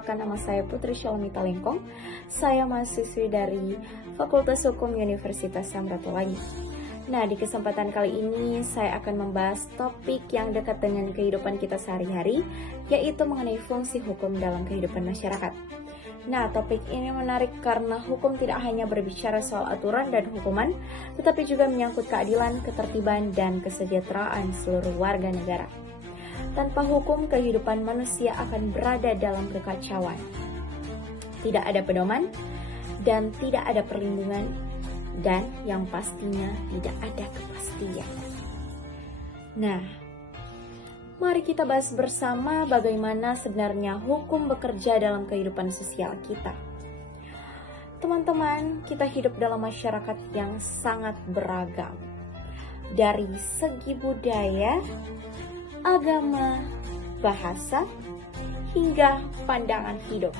perkenalkan, nama saya Putri Shalomita Lengkong. Saya mahasiswi dari Fakultas Hukum Universitas Samratulangi. Nah, di kesempatan kali ini saya akan membahas topik yang dekat dengan kehidupan kita sehari-hari, yaitu mengenai fungsi hukum dalam kehidupan masyarakat. Nah, topik ini menarik karena hukum tidak hanya berbicara soal aturan dan hukuman, tetapi juga menyangkut keadilan, ketertiban, dan kesejahteraan seluruh warga negara. Tanpa hukum, kehidupan manusia akan berada dalam kekacauan. Tidak ada pedoman dan tidak ada perlindungan, dan yang pastinya tidak ada kepastian. Nah, mari kita bahas bersama bagaimana sebenarnya hukum bekerja dalam kehidupan sosial kita. Teman-teman, kita hidup dalam masyarakat yang sangat beragam. Dari segi budaya, agama, bahasa, hingga pandangan hidup.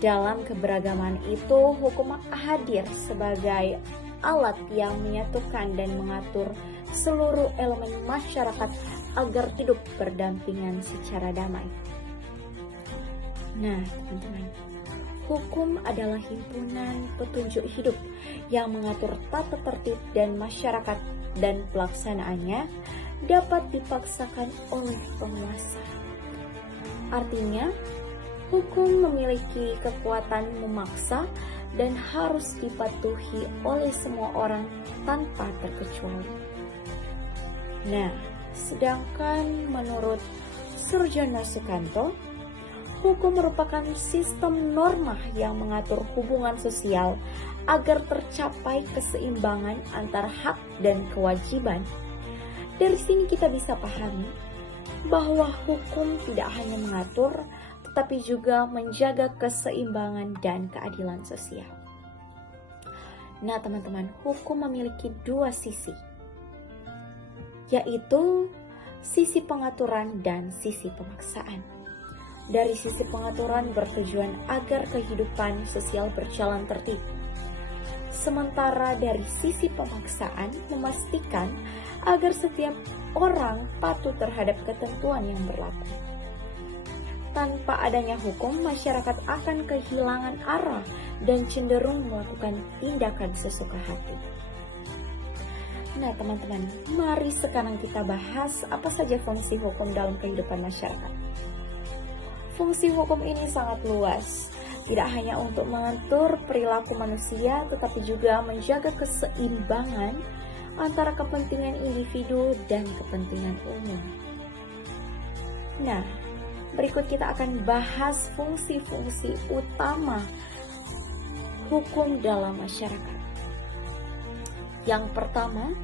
Dalam keberagaman itu, hukum hadir sebagai alat yang menyatukan dan mengatur seluruh elemen masyarakat agar hidup berdampingan secara damai. Nah, teman-teman, hukum adalah himpunan petunjuk hidup yang mengatur tata tertib dan masyarakat, dan pelaksanaannya dapat dipaksakan oleh penguasa. Artinya, hukum memiliki kekuatan memaksa dan harus dipatuhi oleh semua orang tanpa terkecuali. Nah, sedangkan menurut Surjono Sukanto, hukum merupakan sistem norma yang mengatur hubungan sosial agar tercapai keseimbangan antara hak dan kewajiban. Dari sini kita bisa pahami bahwa hukum tidak hanya mengatur, tetapi juga menjaga keseimbangan dan keadilan sosial. Nah, teman-teman, hukum memiliki dua sisi, yaitu sisi pengaturan dan sisi pemaksaan. Dari sisi pengaturan bertujuan agar kehidupan sosial berjalan tertib. Sementara dari sisi pemaksaan memastikan agar setiap orang patuh terhadap ketentuan yang berlaku. Tanpa adanya hukum, masyarakat akan kehilangan arah dan cenderung melakukan tindakan sesuka hati. Nah, teman-teman, mari sekarang kita bahas apa saja fungsi hukum dalam kehidupan masyarakat. Fungsi hukum ini sangat luas, tidak hanya untuk mengatur perilaku manusia, tetapi juga menjaga keseimbangan antara kepentingan individu dan kepentingan umum. Nah, berikut kita akan bahas fungsi-fungsi utama hukum dalam masyarakat. Yang pertama,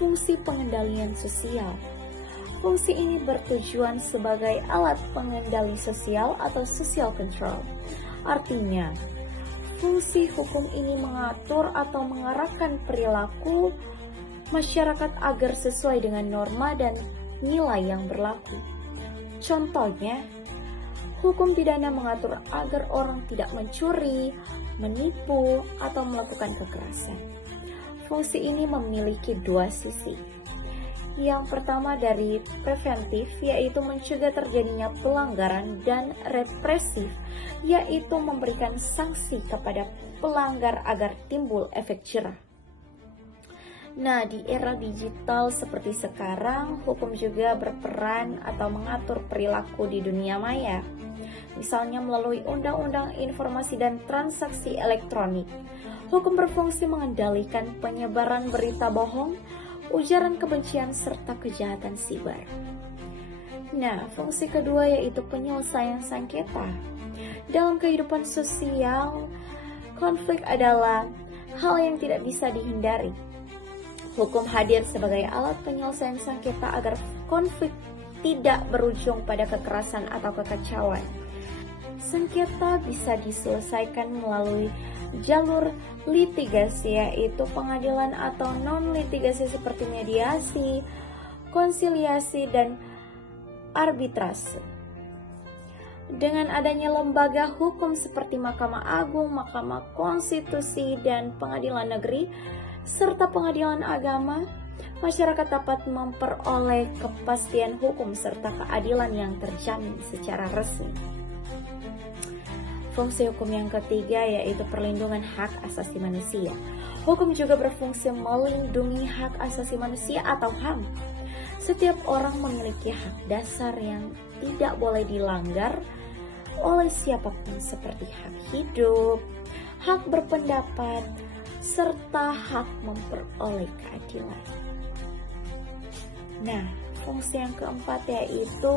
fungsi pengendalian sosial. Fungsi ini bertujuan sebagai alat pengendali sosial atau social control. Artinya, fungsi hukum ini mengatur atau mengarahkan perilaku masyarakat agar sesuai dengan norma dan nilai yang berlaku. Contohnya, hukum pidana mengatur agar orang tidak mencuri, menipu, atau melakukan kekerasan. Fungsi ini memiliki dua sisi. Yang pertama dari preventif, yaitu mencegah terjadinya pelanggaran, dan represif, yaitu memberikan sanksi kepada pelanggar agar timbul efek jerah. Nah, di era digital seperti sekarang, hukum juga berperan atau mengatur perilaku di dunia maya. Misalnya melalui Undang-Undang Informasi dan Transaksi Elektronik. Hukum berfungsi mengendalikan penyebaran berita bohong, ujaran kebencian, serta kejahatan siber. Nah, fungsi kedua yaitu penyelesaian sengketa. Dalam kehidupan sosial, konflik adalah hal yang tidak bisa dihindari. Hukum hadir sebagai alat penyelesaian sengketa agar konflik tidak berujung pada kekerasan atau kekacauan. Sengketa bisa diselesaikan melalui jalur litigasi, yaitu pengadilan, atau non-litigasi seperti mediasi, konsiliasi, dan arbitrase. Dengan adanya lembaga hukum seperti Mahkamah Agung, Mahkamah Konstitusi, dan Pengadilan Negeri, serta pengadilan agama, masyarakat dapat memperoleh kepastian hukum serta keadilan yang terjamin secara resmi. Fungsi hukum yang ketiga yaitu perlindungan hak asasi manusia. Hukum juga berfungsi melindungi hak asasi manusia atau HAM. Setiap orang memiliki hak dasar yang tidak boleh dilanggar oleh siapapun, seperti hak hidup, hak berpendapat, serta hak memperoleh keadilan. Nah, fungsi yang keempat yaitu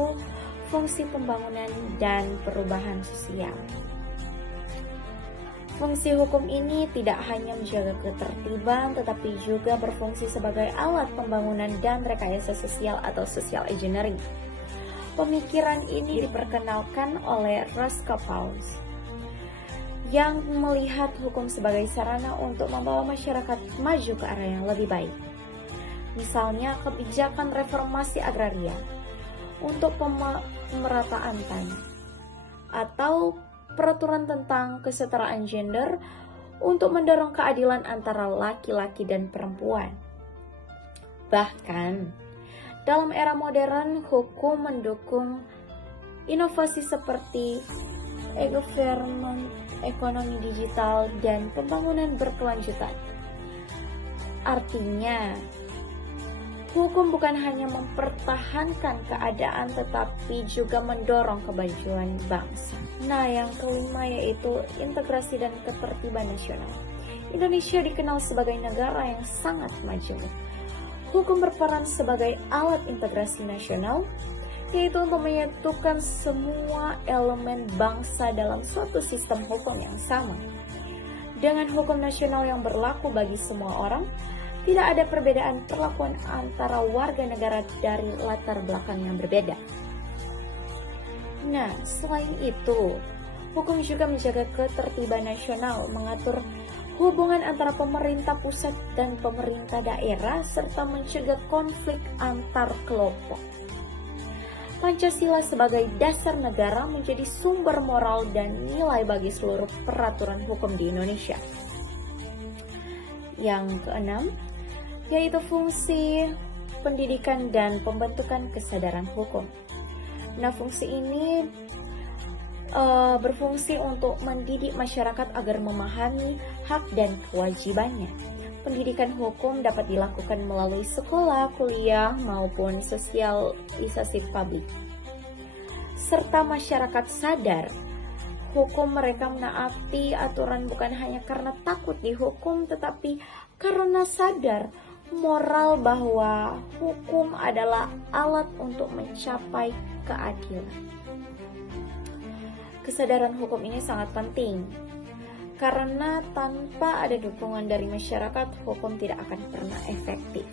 fungsi pembangunan dan perubahan sosial. Fungsi hukum ini tidak hanya menjaga ketertiban, tetapi juga berfungsi sebagai alat pembangunan dan rekayasa sosial atau social engineering. Pemikiran ini diperkenalkan oleh Roscoe Pauls, yang melihat hukum sebagai sarana untuk membawa masyarakat maju ke arah yang lebih baik. Misalnya kebijakan reformasi agraria untuk pemerataan tanah, atau peraturan tentang kesetaraan gender untuk mendorong keadilan antara laki-laki dan perempuan. Bahkan, dalam era modern, hukum mendukung inovasi seperti e-government, ekonomi digital, dan pembangunan berkelanjutan. Artinya, hukum bukan hanya mempertahankan keadaan tetapi juga mendorong kemajuan bangsa. Nah, yang kelima yaitu integrasi dan ketertiban nasional. Indonesia dikenal sebagai negara yang sangat maju. Hukum berperan sebagai alat integrasi nasional, yaitu untuk menyatukan semua elemen bangsa dalam suatu sistem hukum yang sama. Dengan hukum nasional yang berlaku bagi semua orang, tidak ada perbedaan perlakuan antara warga negara dari latar belakang yang berbeda. Nah, selain itu, hukum juga menjaga ketertiban nasional, mengatur hubungan antara pemerintah pusat dan pemerintah daerah, serta mencegah konflik antar kelompok. Pancasila sebagai dasar negara menjadi sumber moral dan nilai bagi seluruh peraturan hukum di Indonesia. Yang keenam, yaitu fungsi pendidikan dan pembentukan kesadaran hukum. Nah, fungsi ini berfungsi untuk mendidik masyarakat agar memahami hak dan kewajibannya. Pendidikan hukum dapat dilakukan melalui sekolah, kuliah, maupun sosialisasi publik. Serta masyarakat sadar hukum, mereka menaati aturan bukan hanya karena takut dihukum, tetapi karena sadar moral bahwa hukum adalah alat untuk mencapai keadilan. Kesadaran hukum ini sangat penting, karena tanpa ada dukungan dari masyarakat, hukum tidak akan pernah efektif.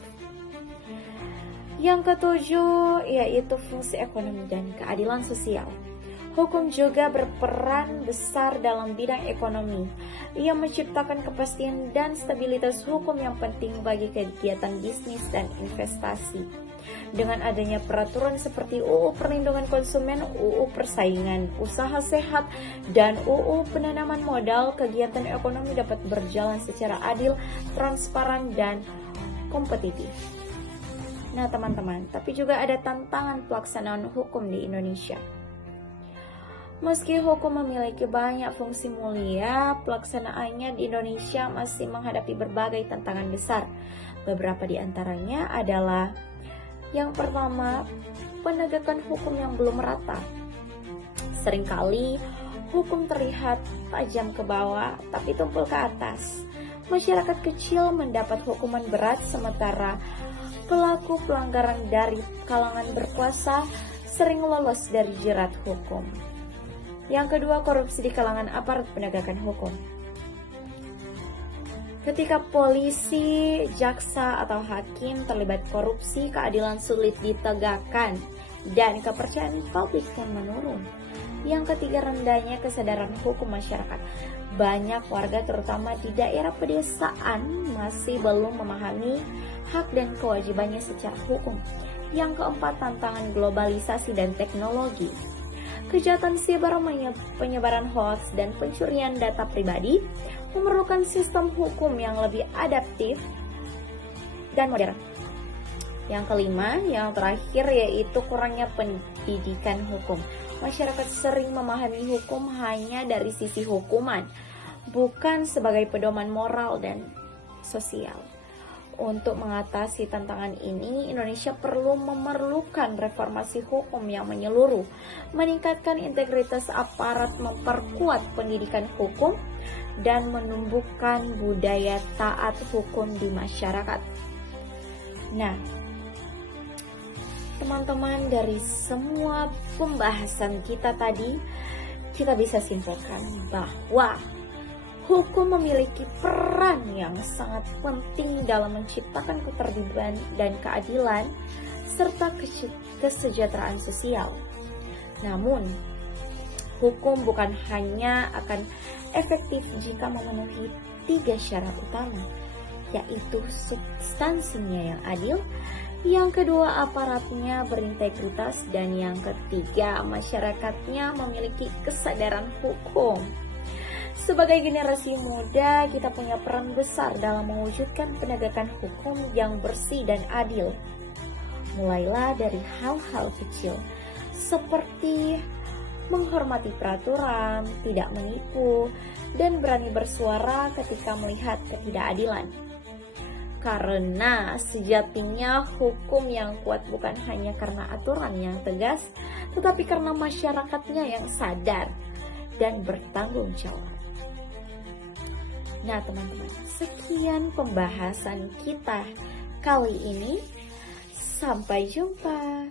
Yang ketujuh yaitu fungsi ekonomi dan keadilan sosial. Hukum juga berperan besar dalam bidang ekonomi. Ia menciptakan kepastian dan stabilitas hukum yang penting bagi kegiatan bisnis dan investasi. Dengan adanya peraturan seperti UU Perlindungan Konsumen, UU Persaingan Usaha Sehat, dan UU Penanaman Modal, kegiatan ekonomi dapat berjalan secara adil, transparan, dan kompetitif. Nah teman-teman, tapi juga ada tantangan pelaksanaan hukum di Indonesia. Meski hukum memiliki banyak fungsi mulia, pelaksanaannya di Indonesia masih menghadapi berbagai tantangan besar. Beberapa di antaranya adalah: yang pertama, penegakan hukum yang belum merata. Seringkali hukum terlihat tajam ke bawah tapi tumpul ke atas. Masyarakat kecil mendapat hukuman berat, sementara pelaku pelanggaran dari kalangan berkuasa sering lolos dari jerat hukum. Yang kedua, korupsi di kalangan aparat penegakan hukum. Ketika polisi, jaksa, atau hakim terlibat korupsi, keadilan sulit ditegakkan dan kepercayaan publik pun menurun. Yang ketiga, rendahnya kesadaran hukum masyarakat. Banyak warga, terutama di daerah pedesaan, masih belum memahami hak dan kewajibannya secara hukum. Yang keempat, tantangan globalisasi dan teknologi. Kejahatan siber, penyebaran hoaks, dan pencurian data pribadi memerlukan sistem hukum yang lebih adaptif dan modern. Yang kelima, yang terakhir yaitu kurangnya pendidikan hukum. Masyarakat sering memahami hukum hanya dari sisi hukuman, bukan sebagai pedoman moral dan sosial. Untuk mengatasi tantangan ini, Indonesia memerlukan reformasi hukum yang menyeluruh, meningkatkan integritas aparat, memperkuat pendidikan hukum, dan menumbuhkan budaya taat hukum di masyarakat. Nah, teman-teman, dari semua pembahasan kita tadi, kita bisa simpulkan bahwa hukum memiliki peran yang sangat penting dalam menciptakan ketertiban dan keadilan serta kesejahteraan sosial. Namun, hukum bukan hanya akan efektif jika memenuhi 3 syarat utama, yaitu substansinya yang adil, yang kedua aparatnya berintegritas, dan yang ketiga masyarakatnya memiliki kesadaran hukum. Sebagai generasi muda, kita punya peran besar dalam mewujudkan penegakan hukum yang bersih dan adil. Mulailah dari hal-hal kecil, seperti menghormati peraturan, tidak menipu, dan berani bersuara ketika melihat ketidakadilan. Karena sejatinya hukum yang kuat bukan hanya karena aturan yang tegas, tetapi karena masyarakatnya yang sadar dan bertanggung jawab. Nah teman-teman, sekian pembahasan kita kali ini. Sampai jumpa.